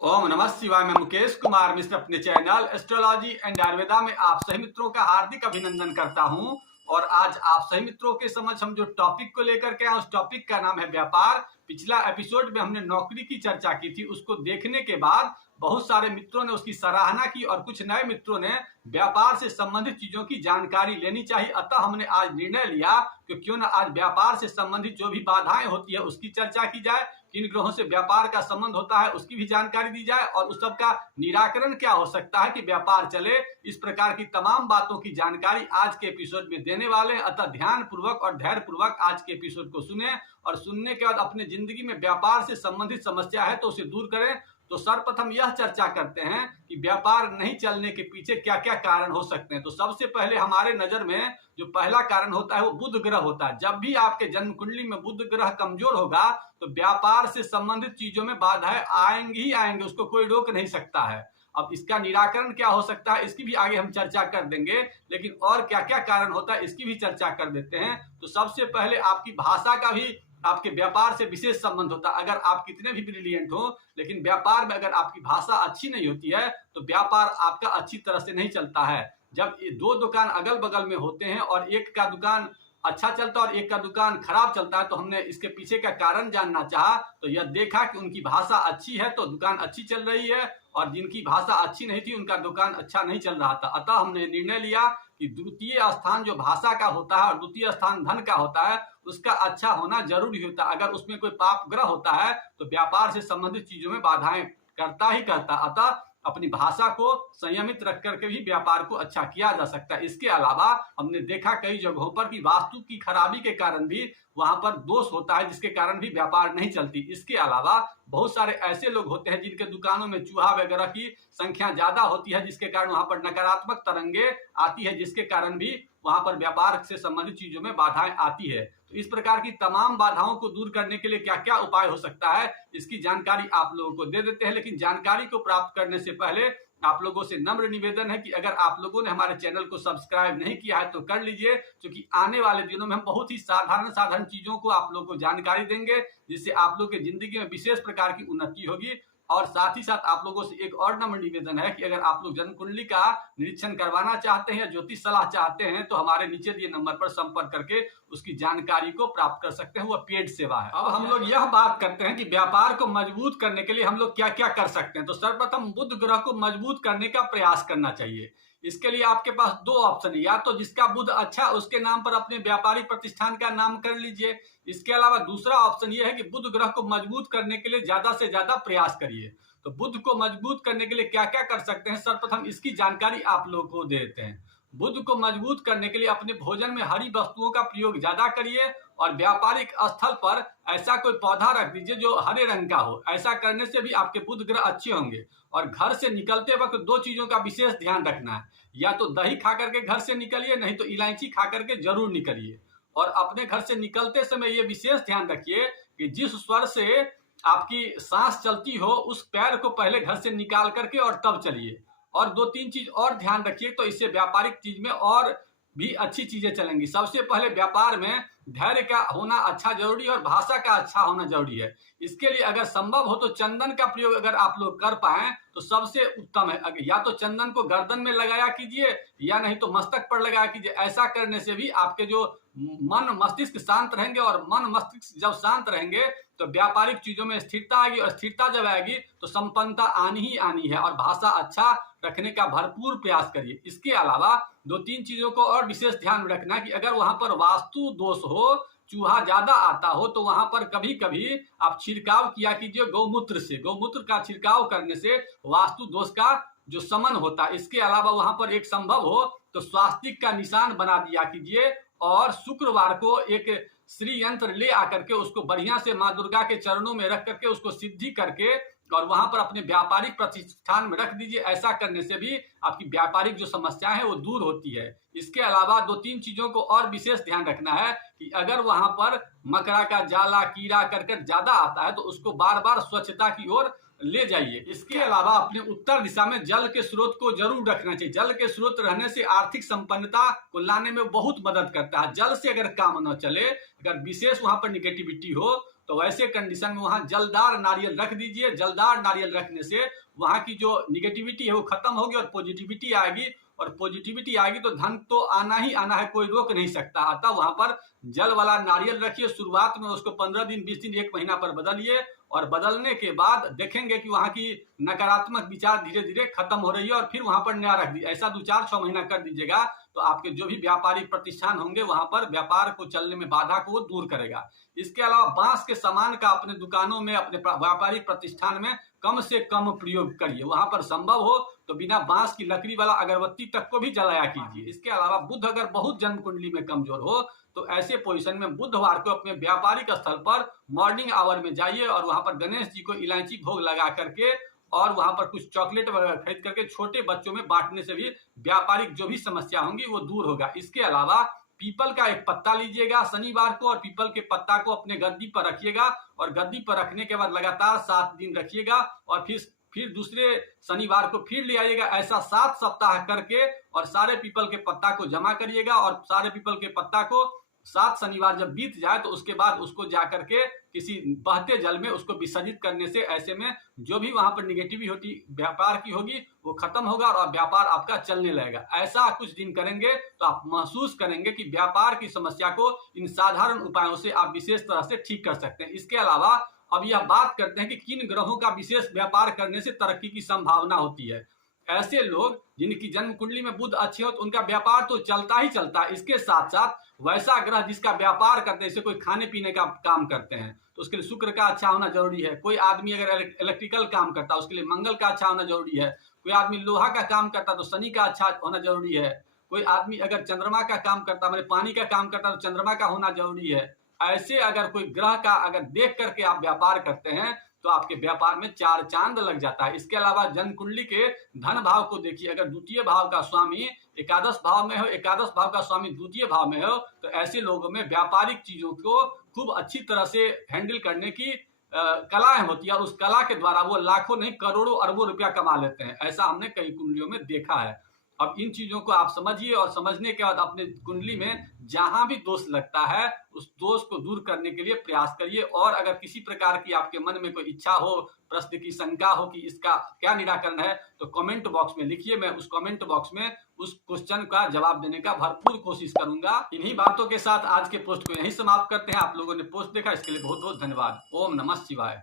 ओम नमः शिवाय। मैं मुकेश कुमार मिश्र अपने चैनल एस्ट्रोलॉजी एंड आयुर्वेदा में आप सभी मित्रों का हार्दिक अभिनंदन करता हूं। और आज आप सभी मित्रों के समक्ष हम जो टॉपिक को लेकर के आए उस टॉपिक का नाम है व्यापार। पिछला एपिसोड में हमने नौकरी की चर्चा की थी, उसको देखने के बाद बहुत सारे मित्रों ने उसकी सराहना की और कुछ नए मित्रों ने व्यापार से संबंधित चीजों की जानकारी लेनी चाहिए। अतः हमने आज निर्णय लिया कि क्यों न आज व्यापार से संबंधित जो भी बाधाएं होती है उसकी चर्चा की जाए, किन ग्रहों से व्यापार का संबंध होता है उसकी भी जानकारी दी जाए और उस सब का निराकरण क्या हो सकता है कि व्यापार चले। इस प्रकार की तमाम बातों की जानकारी आज के एपिसोड में देने वाले हैं। अतः ध्यान पूर्वक और धैर्य पूर्वक आज के एपिसोड को सुने और सुनने के बाद अपने जिंदगी में व्यापार से संबंधित समस्या है तो उसे दूर करें। तो सर्वप्रथम यह चर्चा करते हैं कि व्यापार नहीं चलने के पीछे क्या क्या कारण हो सकते हैं। तो सबसे पहले हमारे नजर में जो पहला कारण होता है वो बुध ग्रह होता है। जब भी आपके जन्म कुंडली में बुध ग्रह कमजोर होगा तो व्यापार से संबंधित चीजों में बाधाएं आएंगी ही आएंगे, उसको कोई रोक नहीं सकता है। अब इसका निराकरण क्या हो सकता है इसकी भी आगे हम चर्चा कर देंगे, लेकिन और क्या क्या कारण होता है इसकी भी चर्चा कर देते हैं। तो सबसे पहले आपकी भाषा का भी आपके व्यापार से विशेष संबंध होता है। अगर आप कितने भी ब्रिलियंट हो लेकिन व्यापार में अगर आपकी भाषा अच्छी नहीं होती है तो व्यापार आपका अच्छी तरह से नहीं चलता है। जब ये दो दुकान अगल बगल में होते हैं और एक का दुकान अच्छा चलता है और एक का दुकान खराब चलता है तो हमने इसके पीछे का कारण जानना चाहा तो यह देखा कि उनकी भाषा अच्छी है तो दुकान अच्छी चल रही है और जिनकी भाषा अच्छी नहीं थी उनका दुकान अच्छा नहीं चल रहा था। अतः हमने निर्णय लिया कि द्वितीय स्थान जो भाषा का होता है और द्वितीय स्थान धन का होता है उसका अच्छा होना जरूरी होता है। अगर उसमें कोई पाप ग्रह होता है तो व्यापार से संबंधित चीजों में बाधाएं करता ही करता। अतः अपनी भाषा को संयमित रख करके भी व्यापार को अच्छा किया जा सकता है। इसके अलावा हमने देखा कई जगहों पर कि वास्तु की खराबी के कारण भी वहां पर दोष होता है जिसके कारण भी व्यापार नहीं चलती। इसके अलावा बहुत सारे ऐसे लोग होते हैं जिनके दुकानों में चूहा वगैरह की संख्या ज्यादा होती है जिसके कारण वहां पर नकारात्मक तरंगे आती है जिसके कारण भी वहां पर व्यापार से संबंधित चीजों में बाधाएं आती है। तो इस प्रकार की तमाम बाधाओं को दूर करने के लिए क्या क्या उपाय हो सकता है इसकी जानकारी आप लोगों को दे देते हैं। लेकिन जानकारी को प्राप्त करने से पहले आप लोगों से नम्र निवेदन है कि अगर आप लोगों ने हमारे चैनल को सब्सक्राइब नहीं किया है तो कर लीजिए, क्योंकि आने वाले दिनों में हम बहुत ही साधारण चीजों को आप लोगों को जानकारी देंगे जिससे आप लोग की जिंदगी में विशेष प्रकार की उन्नति होगी। और साथ ही साथ आप लोगों से एक और नम्र निवेदन है कि अगर आप लोग जन्म कुंडली का निरीक्षण करवाना चाहते हैं या ज्योतिष सलाह चाहते हैं तो हमारे नीचे दिए नंबर पर संपर्क करके उसकी जानकारी को प्राप्त कर सकते हैं, वह पेड सेवा है। अब हम लोग यह बात करते हैं कि व्यापार को मजबूत करने के लिए हम लोग क्या क्या कर सकते हैं। तो सर्वप्रथम बुध ग्रह को मजबूत करने का प्रयास करना चाहिए। इसके लिए आपके पास दो ऑप्शन है, या तो जिसका बुध अच्छा उसके नाम पर अपने व्यापारिक प्रतिष्ठान का नाम कर लीजिए। इसके अलावा दूसरा ऑप्शन यह है कि बुध ग्रह को मजबूत करने के लिए ज्यादा से ज्यादा प्रयास करिए। तो बुध को मजबूत करने के लिए क्या क्या कर सकते हैं सर्वप्रथम इसकी जानकारी आप लोगों को देते हैं। बुध को मजबूत करने के लिए अपने भोजन में हरी वस्तुओं का प्रयोग ज्यादा करिए और व्यापारिक स्थल पर ऐसा कोई पौधा रख दीजिए जो हरे रंग का हो। ऐसा करने से भी आपके बुध ग्रह अच्छे होंगे। और घर से निकलते वक्त दो चीजों का विशेष ध्यान रखना है, या तो दही खा करके घर से निकलिए, नहीं तो इलायची खा करके जरूर निकलिए। और अपने घर से निकलते समय ये विशेष ध्यान रखिए कि जिस स्वर से आपकी सांस चलती हो उस पैर को पहले घर से निकाल करके और तब चलिए। और दो तीन चीज और ध्यान रखिए तो इससे व्यापारिक चीज में और भी अच्छी चीजें चलेंगी। सबसे पहले व्यापार में धैर्य का होना अच्छा जरूरी है और भाषा का अच्छा होना जरूरी है। इसके लिए अगर संभव हो तो चंदन का प्रयोग अगर आप लोग कर पाए तो सबसे उत्तम है। या तो चंदन को गर्दन में लगाया कीजिए या नहीं तो मस्तक पर लगाया कीजिए। ऐसा करने से भी आपके जो मन मस्तिष्क शांत रहेंगे और मन मस्तिष्क जब शांत रहेंगे तो व्यापारिक चीजों में स्थिरता आएगी और स्थिरता जब आएगी तो संपन्नता आनी ही आनी है। और भाषा अच्छा रखने का भरपूर प्रयास करिए। इसके अलावा दो तीन चीजों को और विशेष ध्यान में रखना कि अगर वहां पर वास्तु दोष हो, चूहा ज्यादा आता हो तो वहां पर कभी कभी आप छिड़काव किया कीजिए गौमूत्र से। गौमूत्र का छिड़काव करने से वास्तु दोष का जो शमन होता है। इसके अलावा वहां पर एक संभव हो तो स्वास्तिक का निशान बना दिया कीजिए और शुक्रवार को एक श्री यंत्र ले आकर के उसको बढ़िया से माँ दुर्गा के चरणों में रख करके उसको सिद्धि करके और वहां पर अपने व्यापारिक प्रतिष्ठान में रख दीजिए। ऐसा करने से भी आपकी व्यापारिक जो समस्या है वो दूर होती है। इसके अलावा दो तीन चीजों को और विशेष ध्यान रखना है कि अगर वहां पर मकड़ा का जाला कीड़ा करकट ज्यादा आता है तो उसको बार बार स्वच्छता की ओर ले जाइए। इसके अलावा अपने उत्तर दिशा में जल के स्रोत को जरूर रखना चाहिए। जल के स्रोत रहने से आर्थिक संपन्नता को लाने में बहुत मदद करता है। जल से अगर काम न चले, अगर विशेष वहां पर निगेटिविटी हो तो वैसे कंडीशन में वहां जलदार नारियल रख दीजिए। जलदार नारियल रखने से वहां की जो निगेटिविटी है वो खत्म होगी और पॉजिटिविटी आएगी, और पॉजिटिविटी आएगी तो धन तो आना ही आना है, कोई रोक नहीं सकता। अतः वहां पर जल वाला नारियल रखिए। शुरुआत में उसको 15 दिन, 20 दिन, 1 महीना पर बदलिए, और बदलने के बाद देखेंगे कि वहां की नकारात्मक विचार धीरे धीरे खत्म हो रही है, और फिर वहां पर नया रख दीजिए। ऐसा 2-4-6 महीना कर दीजिएगा तो आपके जो भी व्यापारिक प्रतिष्ठान होंगे वहां पर व्यापार को चलने में बाधा को वो दूर करेगा। इसके अलावा बांस के सामान का अपने दुकानों में, अपने व्यापारिक प्रतिष्ठान में कम से कम प्रयोग करिए। वहां पर संभव हो तो बिना बांस की लकड़ी वाला अगरबत्ती तक को भी जलाया कीजिए। इसके अलावा बुध अगर बहुत जन्म कुंडली में कमजोर हो तो ऐसे पोजीशन में बुधवार को अपने व्यापारिक स्थल पर मॉर्निंग आवर में जाइए और वहां पर गणेश जी को इलायची भोग लगा करके और वहां पर कुछ चॉकलेट वगैरह खरीद करके छोटे बच्चों में बांटने से भी व्यापारिक जो भी समस्या होंगी वो दूर होगा। इसके अलावा पीपल का एक पत्ता लीजिएगा शनिवार को, और पीपल के पत्ता को अपने गद्दी पर रखिएगा, और गद्दी पर रखने के बाद लगातार 7 दिन रखिएगा, और फिर दूसरे शनिवार को फिर ले आइएगा। ऐसा 7 सप्ताह करके और सारे पीपल के पत्ता को जमा करिएगा, और सारे पीपल के पत्ता को 7 शनिवार जब बीत जाए तो उसके बाद उसको जाकर के किसी बहते जल में उसको विसर्जित करने से ऐसे में जो भी वहां पर निगेटिविटी व्यापार की होगी वो खत्म होगा और व्यापार आपका चलने लगेगा। ऐसा कुछ दिन करेंगे तो आप महसूस करेंगे कि व्यापार की समस्या को इन साधारण उपायों से आप विशेष तरह से ठीक कर सकते हैं। इसके अलावा अब यह बात करते हैं कि किन ग्रहों का विशेष व्यापार करने से तरक्की की संभावना होती है। ऐसे लोग जिनकी जन्म कुंडली में बुध अच्छे हो तो उनका व्यापार तो चलता ही चलता है। इसके साथ साथ वैसा ग्रह जिसका व्यापार करते हैं, जैसे कोई खाने पीने का काम करते हैं तो उसके लिए शुक्र का अच्छा होना जरूरी है। कोई आदमी अगर इलेक्ट्रिकल काम करता है उसके लिए मंगल का अच्छा होना जरूरी है। कोई आदमी लोहा का काम करता है तो शनि का अच्छा होना जरूरी है। कोई आदमी अगर चंद्रमा का काम करता है, मतलब पानी का काम करता है तो चंद्रमा का होना जरूरी है। ऐसे अगर कोई ग्रह का अगर देख करके आप व्यापार करते हैं तो आपके व्यापार में 4 चांद लग जाता है। इसके अलावा जन्म कुंडली के धन भाव को देखिए। अगर द्वितीय भाव का स्वामी एकादश भाव में हो, एकादश भाव का स्वामी द्वितीय भाव में हो, तो ऐसे लोगों में व्यापारिक चीजों को खूब अच्छी तरह से हैंडल करने की कलाएं होती है, और उस कला के द्वारा वो लाखों नहीं करोड़ों अरबों रुपया कमा लेते हैं। ऐसा हमने कई कुंडलियों में देखा है। अब इन चीजों को आप समझिए, और समझने के बाद अपने कुंडली में जहां भी दोष लगता है उस दोष को दूर करने के लिए प्रयास करिए। और अगर किसी प्रकार की आपके मन में कोई इच्छा हो, प्रश्न की शंका हो कि इसका क्या निराकरण है, तो कमेंट बॉक्स में लिखिए। मैं उस कमेंट बॉक्स में उस क्वेश्चन का जवाब देने का भरपूर कोशिश करूंगा। इन्हीं बातों के साथ आज के पोस्ट को यहीं समाप्त करते हैं। आप लोगों ने पोस्ट देखा इसके लिए बहुत बहुत धन्यवाद। ओम नमः शिवाय।